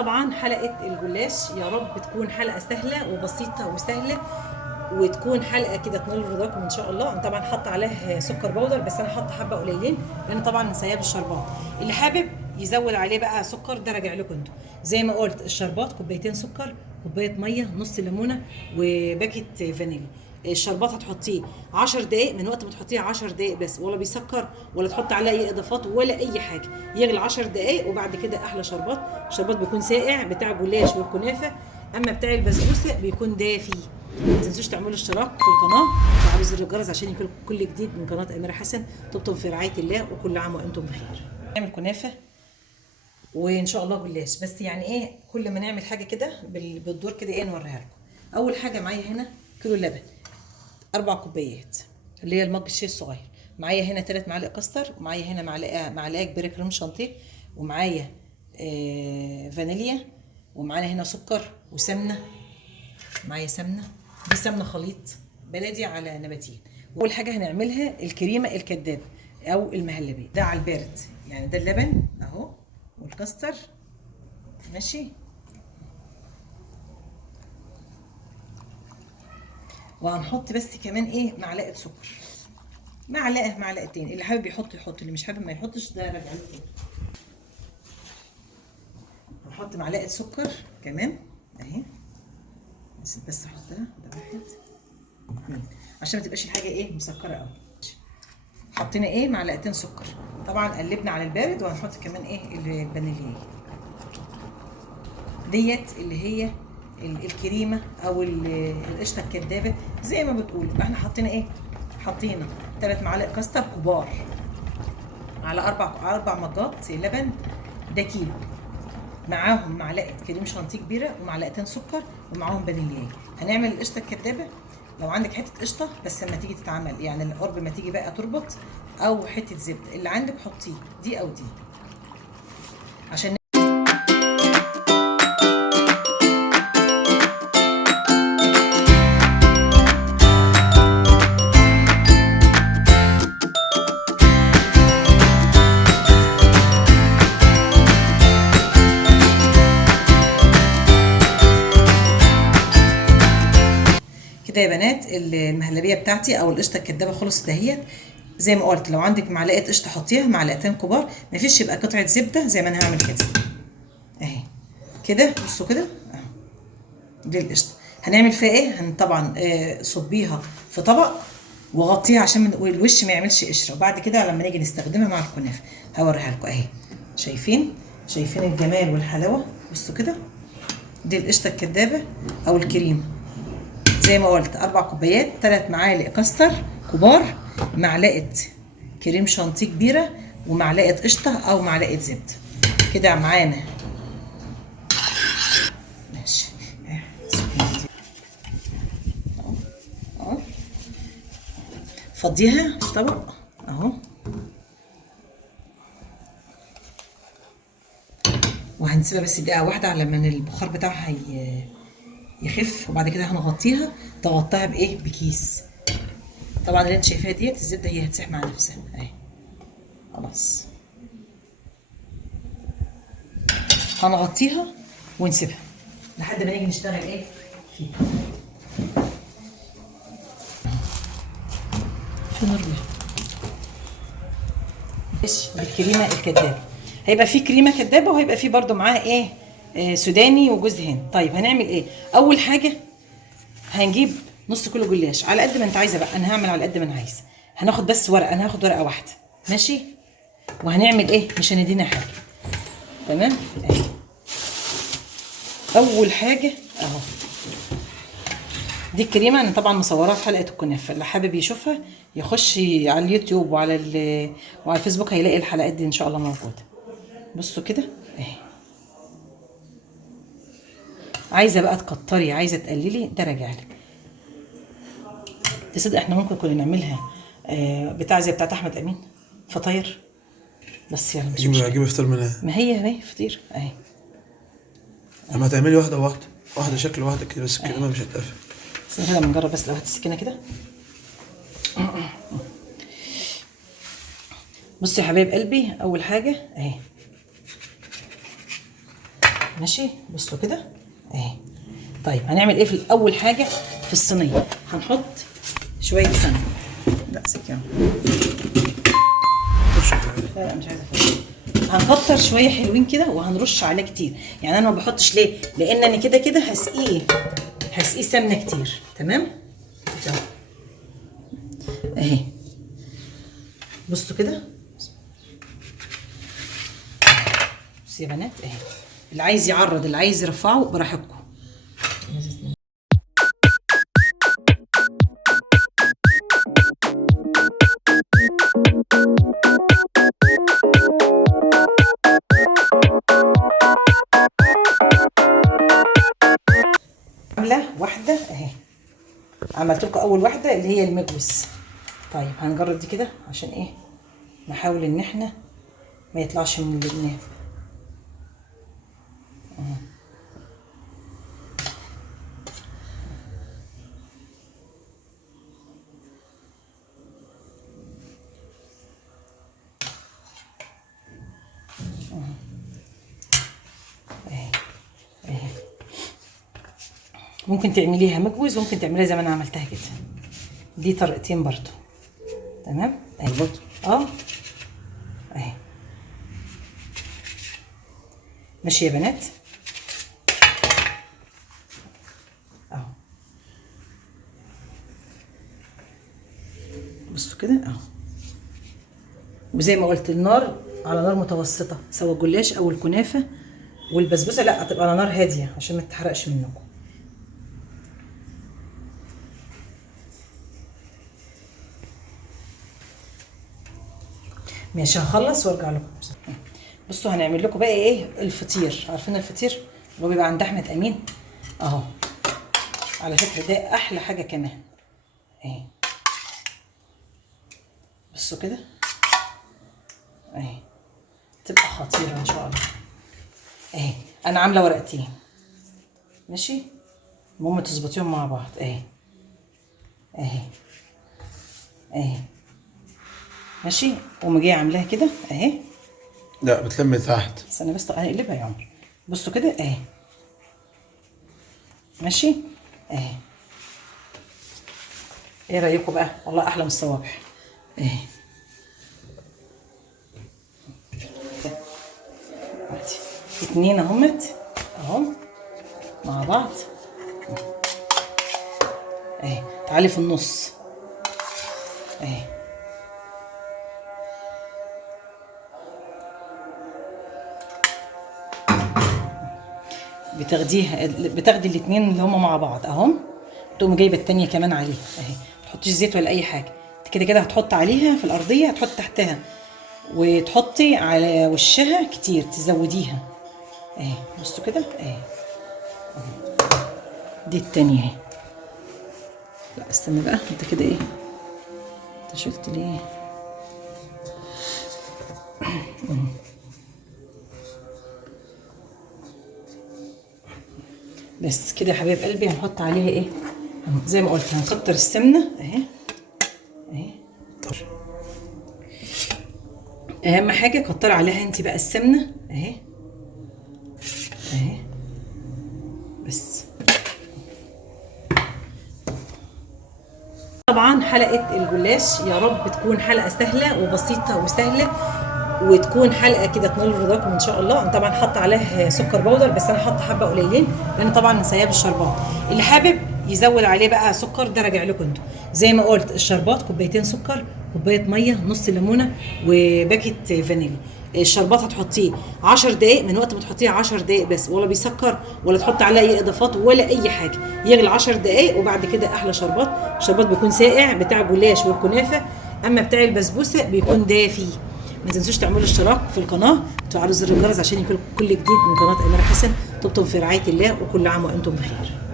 طبعا حلقة الجلاش يا رب تكون حلقة سهلة وبسيطة وسهلة، وتكون حلقة كده تنال رضاكم ان شاء الله. انا طبعا حاطة عليه سكر بودر، بس انا حاطة حبة قليلين لان طبعا مسياه بالشربات. اللي حابب يزود عليه بقى سكر ده راجع لكم انتوا. زي ما قلت الشربات كوبايتين سكر، كوباية مية، نص ليمونة، وباكيت فانيليا. الشربات هتحطيه 10 دقايق، من وقت ما تحطيه 10 دقايق بس، ولا بيسكر ولا تحط عليه اي اضافات ولا اي حاجه. يغلي 10 دقايق وبعد كده احلى شربات. الشربات بيكون ساقع بتاع الجلاش والكنافه، اما بتاع البسبوسه بيكون دافي. ما تنسوش تعملوا اشتراك في القناه وتفعلوا زر الجرس عشان يجيلكم كل جديد من قناه اميره حسن. طبتم في رعايه الله، وكل عام وانتم بخير. نعمل كنافه وان شاء الله جلاش، بس يعني ايه، كل ما نعمل حاجه كده بالدور كده ايه نوريها لكم. اول حاجه معايا هنا كيلو لبن 4 كوبايات، اللي هي المج الشاي الصغير. معايا هنا 3 معالق كاستر، ومعايا هنا معلقه كبيره كريم شانتيه، ومعايا فانيليا، ومعانا هنا سكر وسمنه. معايا سمنه، دي سمنه خليط بلدي على نباتين. واول حاجه هنعملها الكريمه الكدابه او المهلبيه، ده على البارد. يعني ده اللبن اهو والكاستر ماشي. وهنحط بس كمان ايه معلقه سكر، معلقه معلقتين. اللي حابب يحط يحط، اللي مش حابب ما يحطش، ده راجع له. هنحط معلقه سكر كمان اهي، بس احطها ده واحد اتنين عشان ما تبقاش الحاجه ايه مسكره قوي. حطينا ايه معلقتين سكر، طبعا قلبنا على البارد. وهنحط كمان ايه الفانيليا ديت اللي هي الكريمه او القشطه الكدابه زي ما بتقول. يبقى احنا حطينا ايه، حطينا 3 معالق كاستر كبار على 4 مجات لبن، ده كيلو. معاهم معلقه كريم شانتيه كبيره ومعلقتين سكر ومعاهم فانيليا. هنعمل القشطه الكدابه. لو عندك حته قشطه بس لما تيجي تتعمل، يعني القرب ما تيجي بقى تربط، او حته زبده اللي عندك حطيه، دي او دي عشان كده يا بنات. المهلبيه بتاعتي او القشطه الكدابه خلصت اهيت. زي ما قلت لو عندك معلقه قشطه حطيها، معلقتين كبار. مفيش يبقى قطعه زبده زي ما انا هعمل كده اهي كده. بصوا كده اهو، دي القشطه. هنعمل فيها ايه، طبعا صبيها في طبق وغطيها عشان الوش ما يعملش قشره. وبعد كده لما نيجي نستخدمها مع الكنافه هوريها لكم اهي. شايفين الجمال والحلاوه. بصوا كده، دي القشطه الكدابه او الكريم. زي ما قلت 4 كوبايات، 3 معالق كاستر كبار، معلقه كريم شانتيه كبيره، ومعلقه قشطه او معلقه زبده. كده معانا ماشي. اهو فضيها في طبق اهو، وهنسيبها بس دقيقه واحده على ما البخار بتاعها يخف. وبعد كده هنغطيها. تغطيها بايه، بكيس. طبعا اللي انت شايفاها ديت الزبده هي هتسيح مع نفسها اهي. خلاص هنغطيها ونسيبها لحد ما نيجي نشتغل ايه فيها. في نور بالكريمه الكدابه. هيبقى في كريمه كدابه، وهيبقى في برده معاها ايه سوداني وجوز هند. طيب هنعمل ايه؟ اول حاجه هنجيب نص كيلو جلاش على قد ما انت عايزه بقى. انا هعمل على قد ما انا عايزه. هناخد بس ورقه، انا هاخد ورقه واحده ماشي. وهنعمل ايه، مش هندينا حاجه. تمام اهي. اول حاجه اهو، دي الكريمه. انا طبعا مصوراها في حلقه الكنافه، اللي حابب يشوفها يخش على اليوتيوب وعلى الفيسبوك هيلاقي الحلقات دي ان شاء الله موجوده. بصوا كده اهي. عايزه بقى تكتري، عايزه تقللي، ده راجع لك. تصدق احنا ممكن كنا نعملها بتاع زي بتاعت احمد امين، فطاير. بس يلا مش مشكله، اجيب افطار منها. ما هي فطير اهي. لما تعملي واحده واحده واحده شكل واحده كده بس كده مش هتقفل. بس كده بنجرب. بس لو هات السكينه كده. بصوا يا حبايب قلبي، اول حاجه اهي ماشي. بصوا كده اهي. طيب هنعمل ايه في اول حاجه في الصينيه؟ هنحط شويه سمنه. لا سكه. لا مش عايزه افرش. هنكتر شويه حلوين كده وهنرش عليه كتير. يعني انا ما بحطش ليه؟ لان انا كده كده هسقيه سمنه كتير. تمام اهي. بصوا كده. بصوا يا بنات اهي. اللي عايز يعرض اللي عايز يرفعه براحتكم. عامله واحده اهي. عملت لكم اول واحده اللي هي المجوز. طيب هنجرب دي كده عشان ايه؟ نحاول ان احنا ما يطلعش من الجناب. ممكن تعمليها مجوز وممكن تعمليها زي ما انا عملتها كده. دي طريقتين برضو. تمام اهي. اهي. ماشي يا بنات اهو. بصوا كده اهو. وزي ما قلت النار على نار متوسطه، سواء الجلاش او الكنافه والبسبوسه لا هتبقى على نار هاديه عشان ما تتحرقش منكم. ماشي هخلص وارجع لكم. بصوا هنعمل لكم بقى ايه؟ الفطير. عارفين الفطير اللي هو بيبقى عند احمد امين اهو. على فكره ده احلى حاجه كمان اهي. بصوا كده اهي. تبقى خطيره ان شاء الله اهي. انا عامله ورقتين ماشي. المهم تظبطيهم مع بعض اهي اهي اهي. ماشي. وقوم جايه عاملاها كده اهي. لا بتلم تحت. استنى بس هنقلبها يا عمر. بصوا كده اهي. ماشي اهي. ايه رايكم بقى؟ والله احلى من الصوابع اهي. اتنين اهمت اهو مع بعض اهي. تعالي في النص اهي. بتاخدي الاتنين اللي هما مع بعض اهو. تقوم جايبه التانيه كمان عليها اهي. ما تحطيش زيت ولا اي حاجه. كده كده هتحط عليها في الارضيه، هتحط تحتها وتحطي على وشها كتير تزوديها اهي. بصوا كده اهي. دي التانيه اهي. لا استنى بقى انت كده ايه؟ انت شلت ليه؟ بس كده يا حبايب قلبي. هنحط عليها ايه؟ زي ما قلت هنكتر السمنه اهي اهي. اهم حاجه كتر عليها انت بقى السمنه اهي اهي. بس طبعا حلقه الجلاش يا رب تكون حلقه سهله وبسيطه وسهله، وتكون حلقه كده تنال رضاكم ان شاء الله. انا طبعا حاطه عليه سكر بودر بس انا حاطه حبه قليلين لان طبعا نسياه بالشربات. اللي حابب يزود عليه بقى سكر ده راجع لكم انتوا. زي ما قلت الشربات كوبايتين سكر، كوبايه ميه، نص ليمونه، وباكيت فانيليا. الشربات هتحطيه 10 دقائق. من وقت ما تحطيه 10 دقائق بس، ولا بيسكر ولا تحط عليه اي اضافات ولا اي حاجه. يغلي 10 دقائق وبعد كده احلى شربات. الشربات بيكون ساقع بتاع الجلاش والكنافه، اما بتاع البسبوسه بيكون دافي. ما تنسوش تعملوا اشتراك في القناه وتفعلوا زر الجرس عشان يكون كل جديد من قناه اميره حسن. طبتم في رعايه الله وكل عام وانتم بخير.